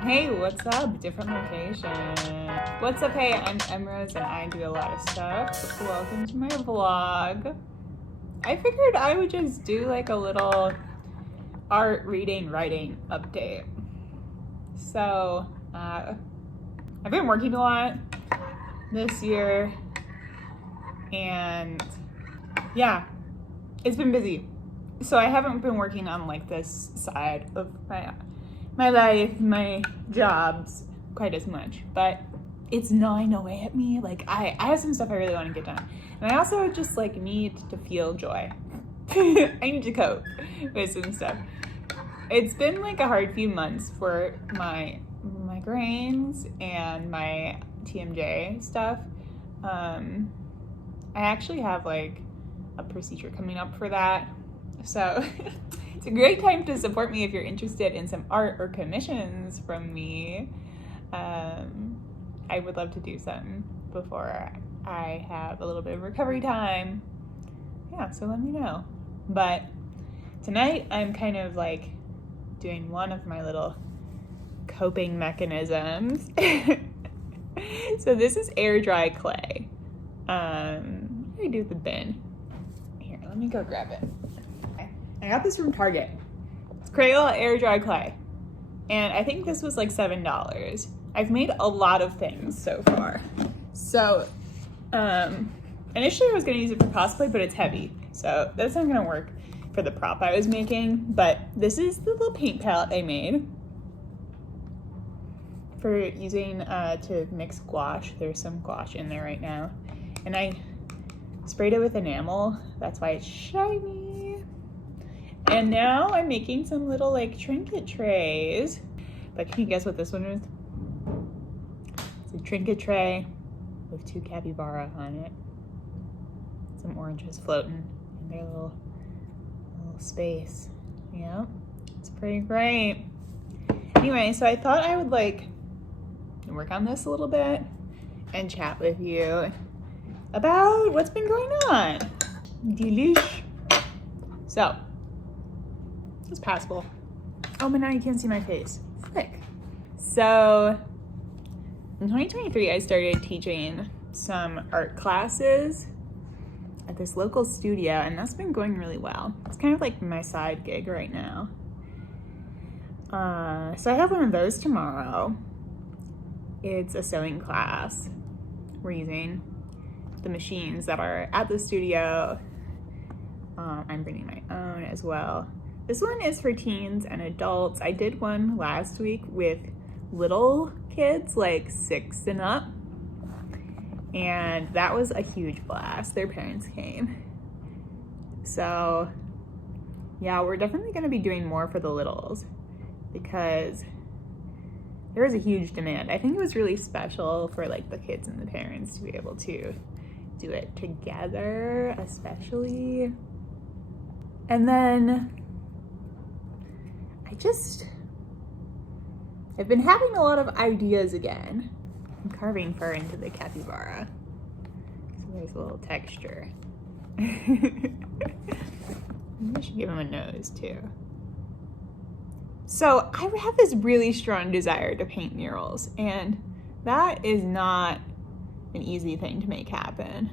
Hey, what's up? Different location. What's up? Hey, I'm Emrose and I do a lot of stuff. Welcome to my vlog. I figured I would just do like a little art, reading, writing update. So, I've been working a lot this year and yeah, it's been busy. So I haven't been working on like this side of my life, my jobs quite as much, but it's gnawing away at me. Like I have some stuff I really want to get done. And I also just like need to feel joy. I need to cope with some stuff. It's been like a hard few months for my migraines and my TMJ stuff. I actually have like a procedure coming up for that. So it's a great time to support me if you're interested in some art or commissions from me. I would love to do some before I have a little bit of recovery time. Yeah, so let me know. But tonight I'm kind of like doing one of my little coping mechanisms. So this is air dry clay. What do I do with the bin? Here, let me go grab it. I got this from Target. It's Crayola air dry clay. And I think this was like $7. I've made a lot of things so far. So, initially I was gonna use it for cosplay, but it's heavy. So that's not gonna work for the prop I was making. But this is the little paint palette I made for using to mix gouache. There's some gouache in there right now. And I sprayed it with enamel. That's why it's shiny. And now I'm making some little like trinket trays. But can you guess what this one is? It's a trinket tray with 2 capybara on it. Some oranges floating in their little space. Yeah, it's pretty great. Anyway, so I thought I would like work on this a little bit and chat with you about what's been going on. Delish. So, it's passable. Oh, but now you can't see my face. Frick. So, in 2023, I started teaching some art classes at this local studio, and that's been going really well. It's kind of like my side gig right now. So I have one of those tomorrow. It's a sewing class. We're using the machines that are at the studio. I'm bringing my own as well. This one is for teens and adults. I did one last week with little kids, like 6 and up. And that was a huge blast. Their parents came. So yeah, we're definitely gonna be doing more for the littles because there was a huge demand. I think it was really special for like the kids and the parents to be able to do it together, especially. And then I've been having a lot of ideas again. I'm carving fur into the capybara. So there's a little texture. Maybe I should give him a nose too. So I have this really strong desire to paint murals, and that is not an easy thing to make happen.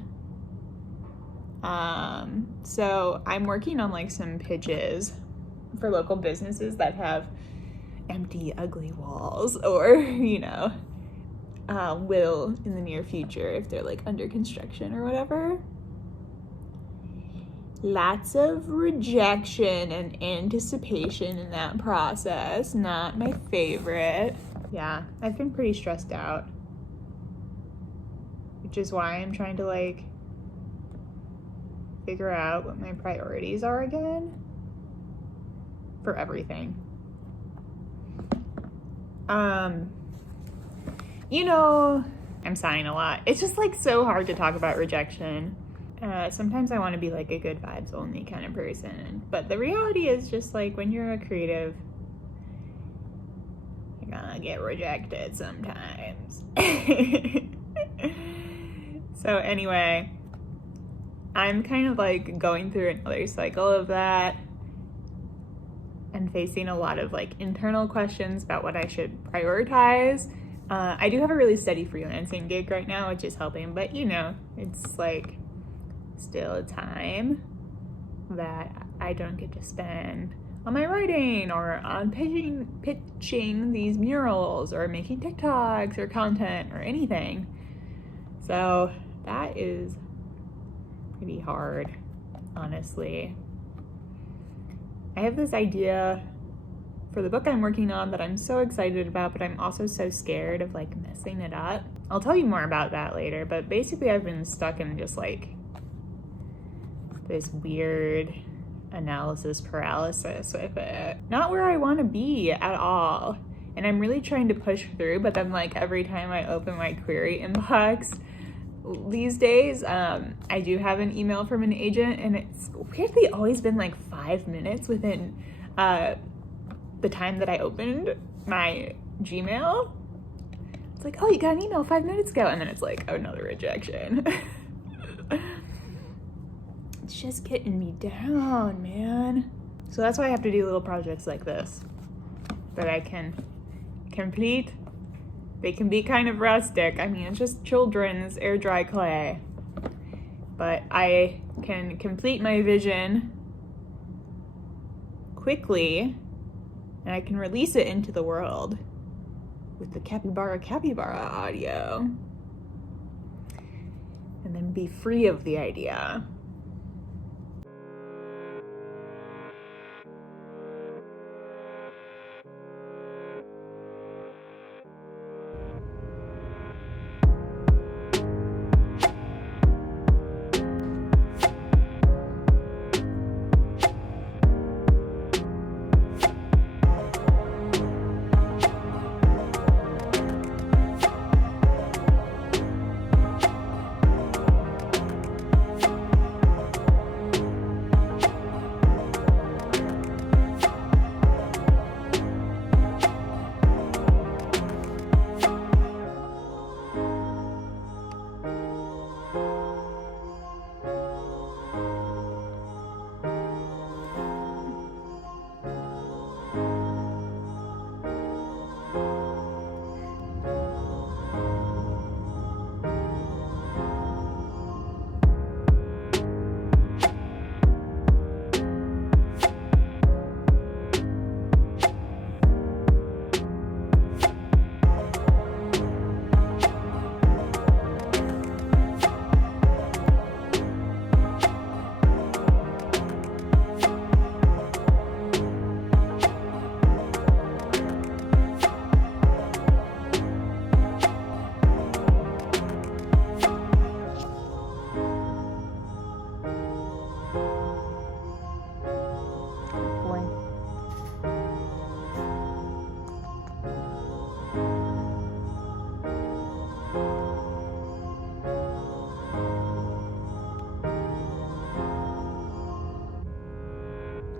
So I'm working on like some pitches for local businesses that have empty, ugly walls, or, you know, will in the near future if they're like under construction or whatever. Lots of rejection and anticipation in that process. Not my favorite. Yeah, I've been pretty stressed out, which is why I'm trying to like figure out what my priorities are again for everything. You know, I'm sighing a lot. It's just like so hard to talk about rejection. Sometimes I want to be like a good vibes only kind of person, but the reality is just like when you're a creative, you're gonna get rejected sometimes. So anyway, I'm kind of like going through another cycle of that. and facing a lot of like internal questions about what I should prioritize. I do have a really steady freelancing gig right now, which is helping, but you know, it's like still a time that I don't get to spend on my writing or on pitching these murals or making TikToks or content or anything. So that is pretty hard, honestly. I have this idea for the book I'm working on that I'm so excited about, but I'm also so scared of like messing it up. I'll tell you more about that later, but basically I've been stuck in just like this weird analysis paralysis with it. Not where I want to be at all. And I'm really trying to push through, but then like every time I open my query inbox these days, I do have an email from an agent, and it's weirdly always been like 5 minutes within the time that I opened my Gmail. It's like, oh, you got an email 5 minutes ago, and then it's like, oh, another rejection. It's just getting me down, man. So that's why I have to do little projects like this that I can complete. They can be kind of rustic. I mean, it's just children's air dry clay. But I can complete my vision quickly, and I can release it into the world with the capybara audio. And then be free of the idea.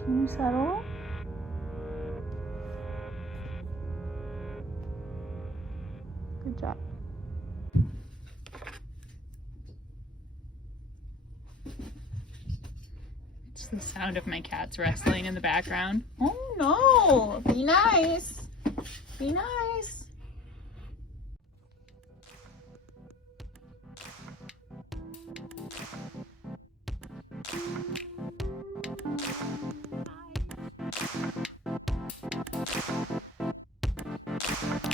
Can you settle? Good job. It's the sound of my cats wrestling in the background. Oh no! Be nice! Be nice!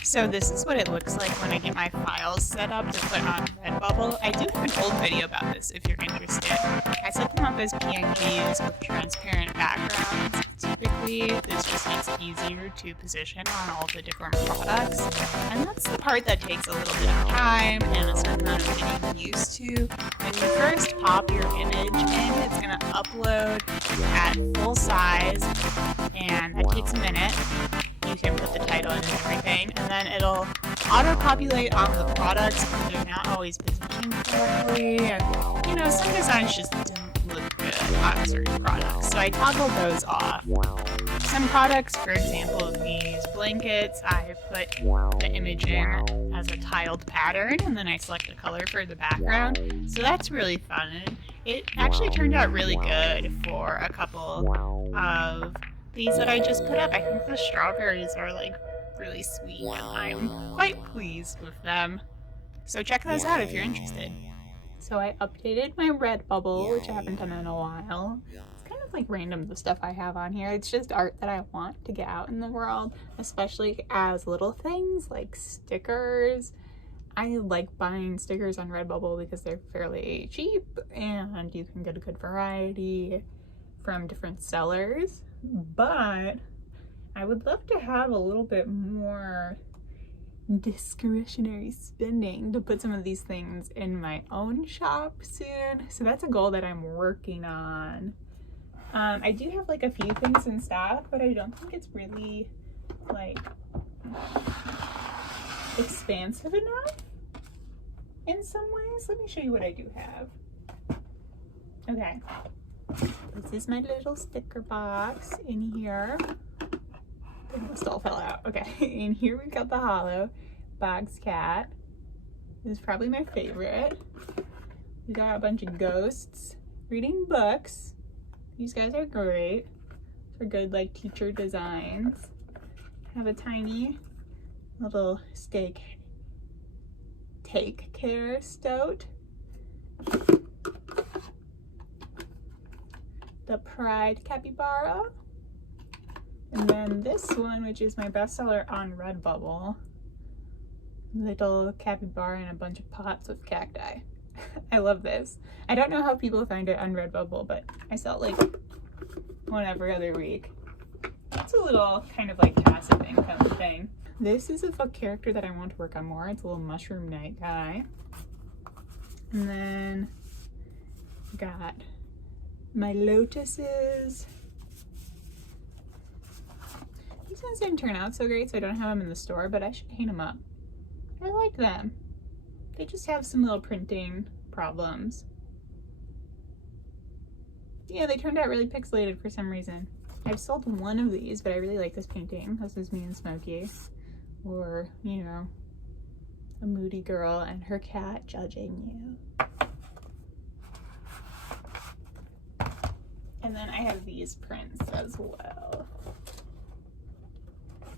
So this is what it looks like when I get my files set up to put on Redbubble. I do have an old video about this if you're interested. I set them up as PNGs with transparent backgrounds. Typically, this just makes it easier to position on all the different products. And that's the part that takes a little bit of time and a certain amount of getting used to. When you first pop your image in, it's going to upload at full size, and that takes a minute. You can put the title in and everything, and then it'll auto-populate on the products if they're not always positioned correctly, and you know, some designs just don't look good on certain products, so I toggle those off. Some products, for example these blankets, I put the image in as a tiled pattern, and then I select a color for the background, so that's really fun. It actually turned out really good for a couple of these that I just put up. I think the strawberries are like really sweet and I'm quite pleased with them. So check those out if you're interested. So I updated my Redbubble, which I haven't done in a while. It's kind of like random, the stuff I have on here. It's just art that I want to get out in the world, especially as little things like stickers. I like buying stickers on Redbubble because they're fairly cheap and you can get a good variety from different sellers. But I would love to have a little bit more discretionary spending to put some of these things in my own shop soon. So that's a goal that I'm working on. I do have like a few things in stock, but I don't think it's really like expansive enough in some ways. Let me show you what I do have. Okay, this is my little sticker box in here. It almost all fell out. Okay, in here we've got the hollow Boggs cat. This is probably my favorite. We got a bunch of ghosts reading books. These guys are great for good like teacher designs. Have a tiny little steak take care stoat. The Pride capybara. And then this one, which is my bestseller on Redbubble, little capybara in a bunch of pots with cacti. I love this. I don't know how people find it on Redbubble, but I sell it like one every other week. It's a little kind of like passive income thing. This is a character that I want to work on more. It's a little mushroom knight guy. And then got my lotuses. These ones didn't turn out so great, so I don't have them in the store, but I should paint them up. I like them. They just have some little printing problems. Yeah, they turned out really pixelated for some reason. I've sold one of these, but I really like this painting. This is me and Smokey. Or, you know, a moody girl and her cat judging you. And then I have these prints as well.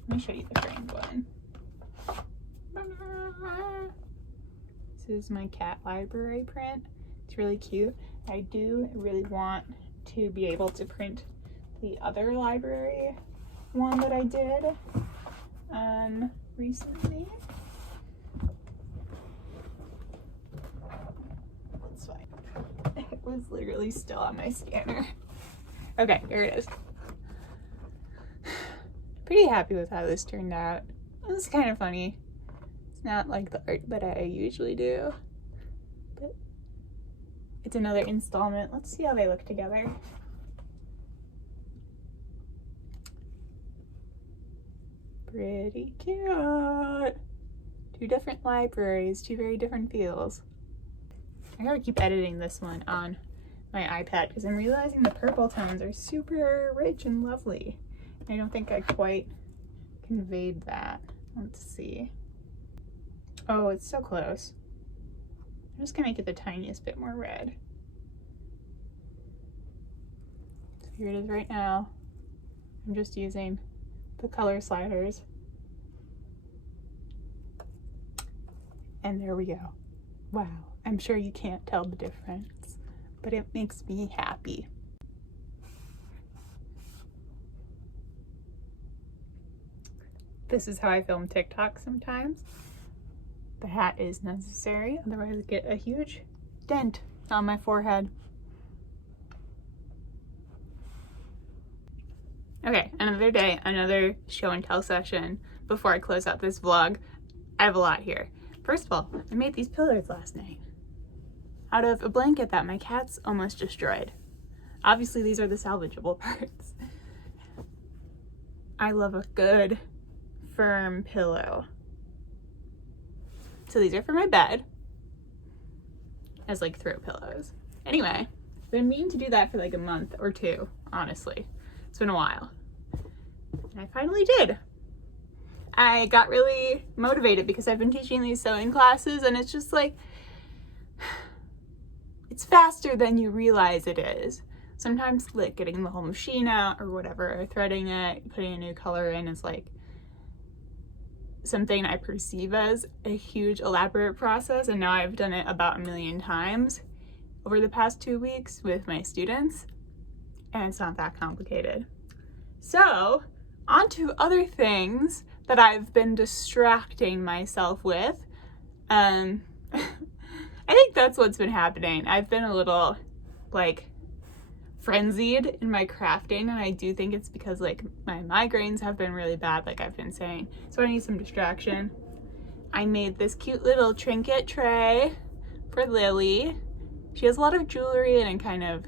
Let me show you the framed one. This is my cat library print. It's really cute. I do really want to be able to print the other library one that I did recently. That's fine. It was literally still on my scanner. Okay, here it is. Pretty happy with how this turned out. It was kind of funny. It's not like the art that I usually do, but it's another installment. Let's see how they look together. Pretty cute. Two different libraries, two very different feels. I gotta keep editing this one on my iPad because I'm realizing the purple tones are super rich and lovely. I don't think I quite conveyed that. Let's see. Oh, it's so close. I'm just gonna make it the tiniest bit more red. So here it is right now. I'm just using the color sliders. And there we go. Wow, I'm sure you can't tell the difference, but it makes me happy. This is how I film TikTok sometimes. The hat is necessary, otherwise I get a huge dent on my forehead. Okay, another day, another show and tell session. Before I close out this vlog, I have a lot here. First of all, I made these pillows last night out of a blanket that my cats almost destroyed. Obviously, these are the salvageable parts. I love a good, firm pillow. So these are for my bed as like throw pillows. Anyway, I've been meaning to do that for like a month or two, honestly. It's been a while. And I finally did. I got really motivated because I've been teaching these sewing classes and it's just like, it's faster than you realize it is. sometimes like getting the whole machine out or whatever, or threading it, putting a new color in is like something I perceive as a huge elaborate process, and now I've done it about 1,000,000 times over the past 2 weeks with my students, and it's not that complicated. So on to other things that I've been distracting myself with. I think that's what's been happening. I've been a little like frenzied in my crafting, and I do think it's because like my migraines have been really bad, like I've been saying, so I need some distraction. I made this cute little trinket tray for Lily. She has a lot of jewelry and it kind of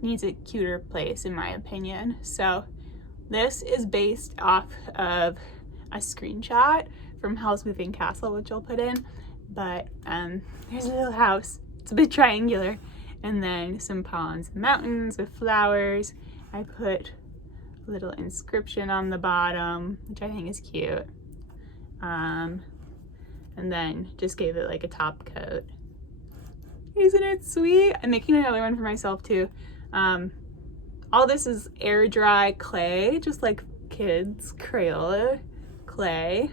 needs a cuter place in my opinion. So this is based off of a screenshot from Howl's Moving Castle, which I'll put in, but there's a little house. It's a bit triangular, and then some ponds and mountains with flowers. I put a little inscription on the bottom, which I think is cute, and then just gave it like a top coat. Isn't it sweet? I'm making another one for myself too. All this is air dry clay, just like kids Crayola clay.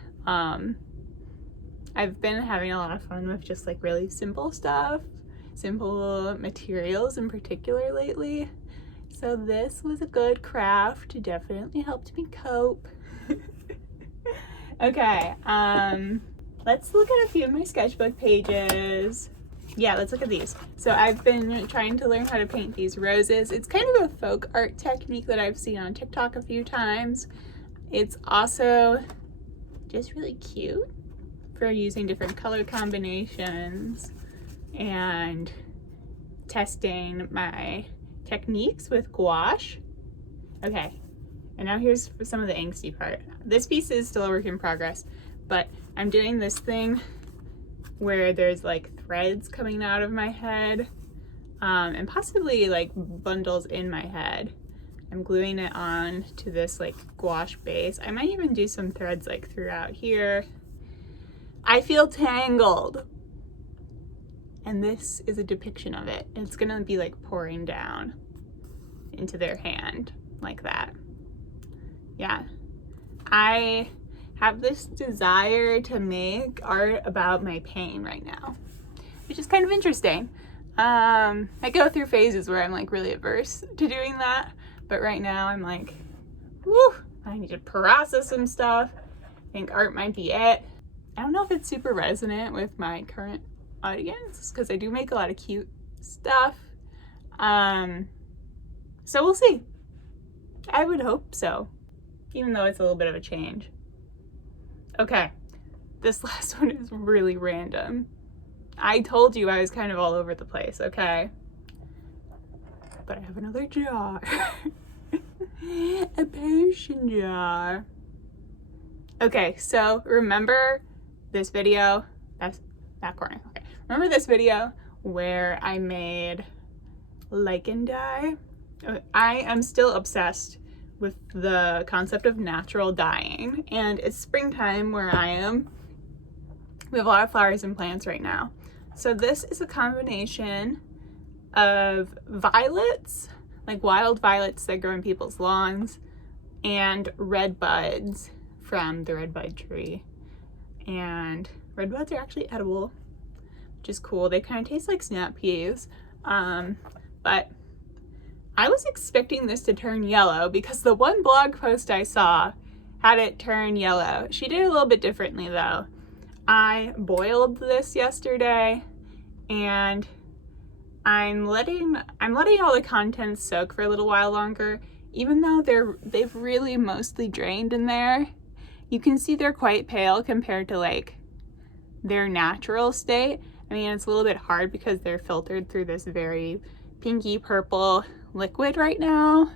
I've been having a lot of fun with just like really simple stuff, simple materials in particular lately. So this was a good craft. It definitely helped me cope. Okay, let's look at a few of my sketchbook pages. Yeah, let's look at these. So I've been trying to learn how to paint these roses. It's kind of a folk art technique that I've seen on TikTok a few times. It's also just really cute for using different color combinations and testing my techniques with gouache. Okay, and now here's some of the angsty part. This piece is still a work in progress, but I'm doing this thing where there's like threads coming out of my head, and possibly like bundles in my head. I'm gluing it on to this like gouache base. I might even do some threads like throughout here. I feel tangled. And this is a depiction of it. It's gonna be like pouring down into their hand like that. Yeah. I have this desire to make art about my pain right now, which is kind of interesting. I go through phases where I'm like really averse to doing that, but right now I'm like, whew, I need to process some stuff. I think art might be it. I don't know if it's super resonant with my current audience because I do make a lot of cute stuff. So we'll see. I would hope so, even though it's a little bit of a change. Okay, this last one is really random. I told you I was kind of all over the place, okay? But I have another jar. A potion jar. Okay, so remember this video? That's that corner. Okay. Remember this video where I made lichen dye? I am still obsessed with the concept of natural dyeing, and it's springtime where I am. We have a lot of flowers and plants right now. So this is a combination of violets, like wild violets that grow in people's lawns, and red buds from the red bud tree. And red buds are actually edible, which is cool. They kind of taste like snap peas, but I was expecting this to turn yellow because the one blog post I saw had it turn yellow. She did it a little bit differently though. I boiled this yesterday, and I'm letting all the contents soak for a little while longer, even though they've really mostly drained in there. You can see they're quite pale compared to like their natural state. I mean, it's a little bit hard because they're filtered through this very pinky purple liquid right now.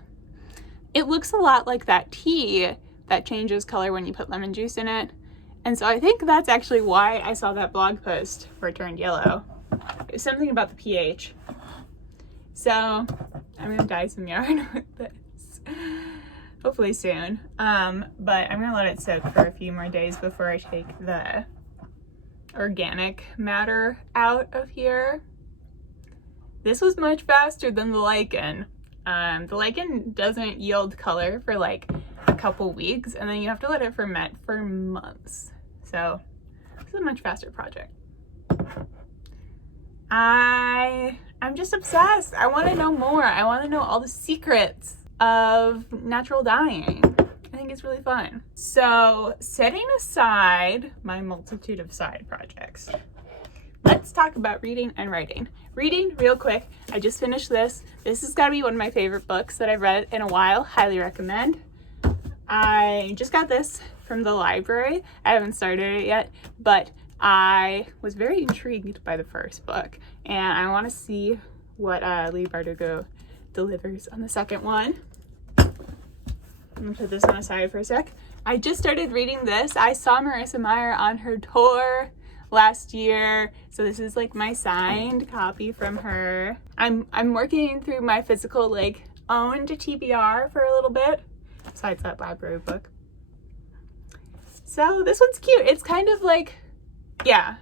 It looks a lot like that tea that changes color when you put lemon juice in it. And so I think that's actually why I saw that blog post where it turned yellow. It was something about the pH. So I'm gonna dye some yarn with this, hopefully soon. But I'm gonna let it soak for a few more days before I take the organic matter out of here. This was much faster than the lichen. The lichen doesn't yield color for like a couple weeks, and then you have to let it ferment for months. So this is a much faster project. I'm just obsessed. I want to know more. I want to know all the secrets of natural dyeing. I think it's really fun. So setting aside my multitude of side projects, let's talk about reading and writing. Reading, real quick, I just finished this. This has got to be one of my favorite books that I've read in a while. Highly recommend. I just got this from the library. I haven't started it yet, but I was very intrigued by the first book, and I want to see what Lee Bardugo delivers on the second one. I'm gonna put this on the side for a sec. I just started reading this. I saw Marissa Meyer on her tour last year, so this is like my signed copy from her. I'm working through my physical like owned TBR for a little bit, besides that library book. So this one's cute. It's kind of like, yeah,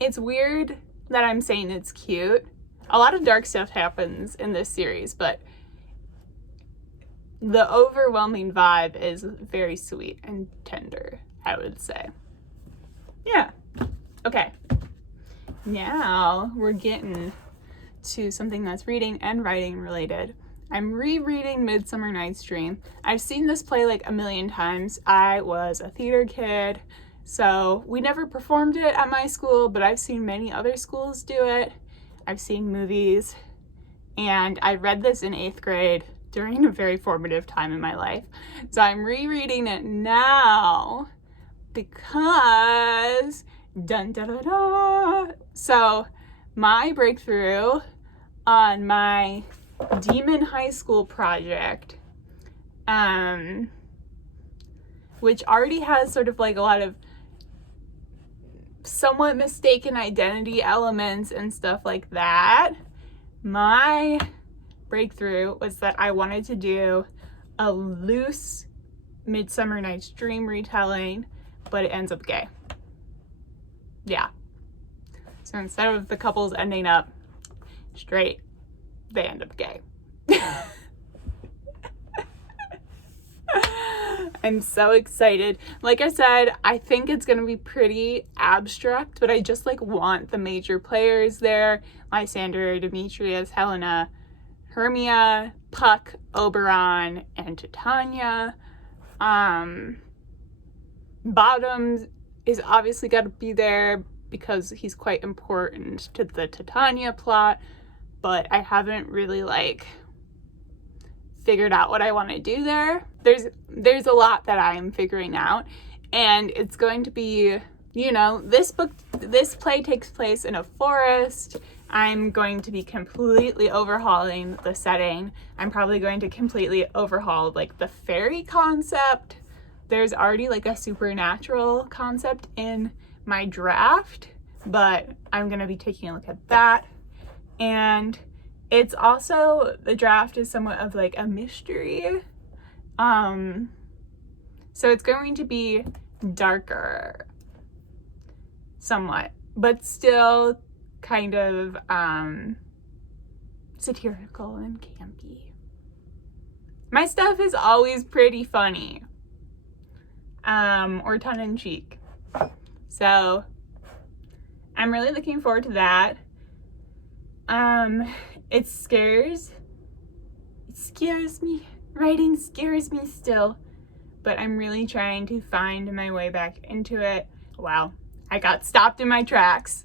it's weird that I'm saying it's cute. A lot of dark stuff happens in this series, but the overwhelming vibe is very sweet and tender, I would say. Yeah. Okay. Now we're getting to something that's reading and writing related. I'm rereading Midsummer Night's Dream. I've seen this play like a million times. I was a theater kid, so we never performed it at my school, but I've seen many other schools do it. I've seen movies, and I read this in 8th grade during a very formative time in my life. So I'm rereading it now because dun da da da. So my breakthrough on my Demon High School project, which already has sort of like a lot of somewhat mistaken identity elements and stuff like that. My breakthrough was that I wanted to do a loose Midsummer Night's Dream retelling, but it ends up gay. Yeah. So instead of the couples ending up straight, they end up gay. I'm so excited. Like I said, I think it's gonna be pretty abstract, but I just like want the major players there. Lysander, Demetrius, Helena, Hermia, Puck, Oberon, and Titania. Bottoms is obviously got to be there because he's quite important to the Titania plot, but I haven't really like figured out what I want to do there. There's a lot that I am figuring out, and it's going to be, you know, this play takes place in a forest. I'm going to be completely overhauling the setting. I'm probably going to completely overhaul like the fairy concept. There's already like a supernatural concept in my draft, but I'm gonna be taking a look at that. And it's also, the draft is somewhat of like a mystery. So it's going to be darker somewhat, but still kind of satirical and campy. My stuff is always pretty funny, or tongue-in-cheek. So I'm really looking forward to that. It scares me. Writing scares me still, but I'm really trying to find my way back into it. Wow, I got stopped in my tracks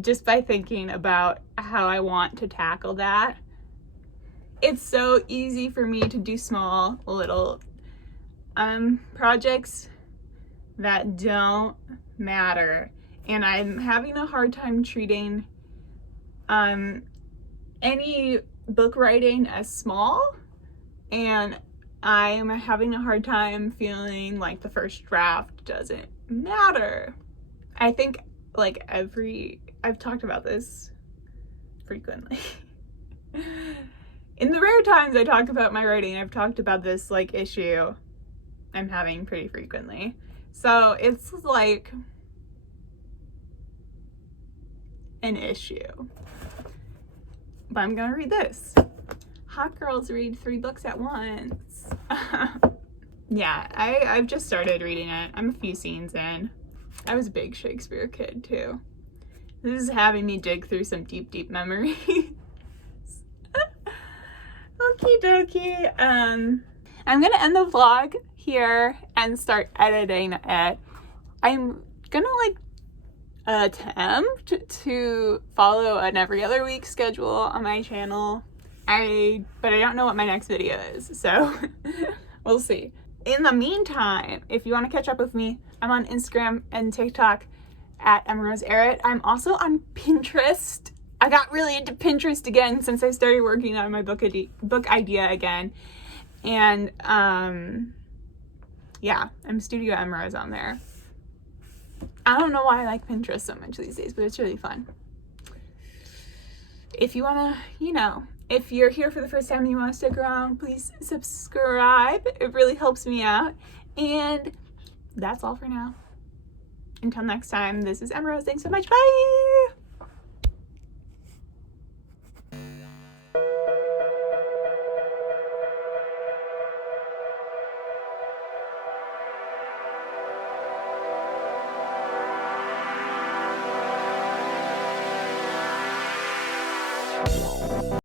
just by thinking about how I want to tackle that. It's so easy for me to do small little projects that don't matter, and I'm having a hard time treating any book writing as small, and I'm having a hard time feeling like the first draft doesn't matter. I think like I've talked about this frequently. In the rare times I talk about my writing, I've talked about this like issue I'm having pretty frequently. So it's like an issue. but I'm gonna read this. Hot girls read 3 books at once. Yeah, I've just started reading it. I'm a few scenes in. I was a big Shakespeare kid too. This is having me dig through some deep memories. Okie dokie. I'm gonna end the vlog here and start editing it. I'm gonna like attempt to follow an every other week schedule on my channel. But I don't know what my next video is, so we'll see. In the meantime, if you want to catch up with me, I'm on Instagram and TikTok at EmmaRoseErit. I'm also on Pinterest. I got really into Pinterest again since I started working on my book idea again. And yeah, I'm Studio Emma Rose on there. I don't know why I like Pinterest so much these days, but it's really fun. If you wanna, you know, if you're here for the first time and you wanna stick around, please subscribe. It really helps me out. And that's all for now. Until next time, this is Emma Rose. Thanks so much. Bye!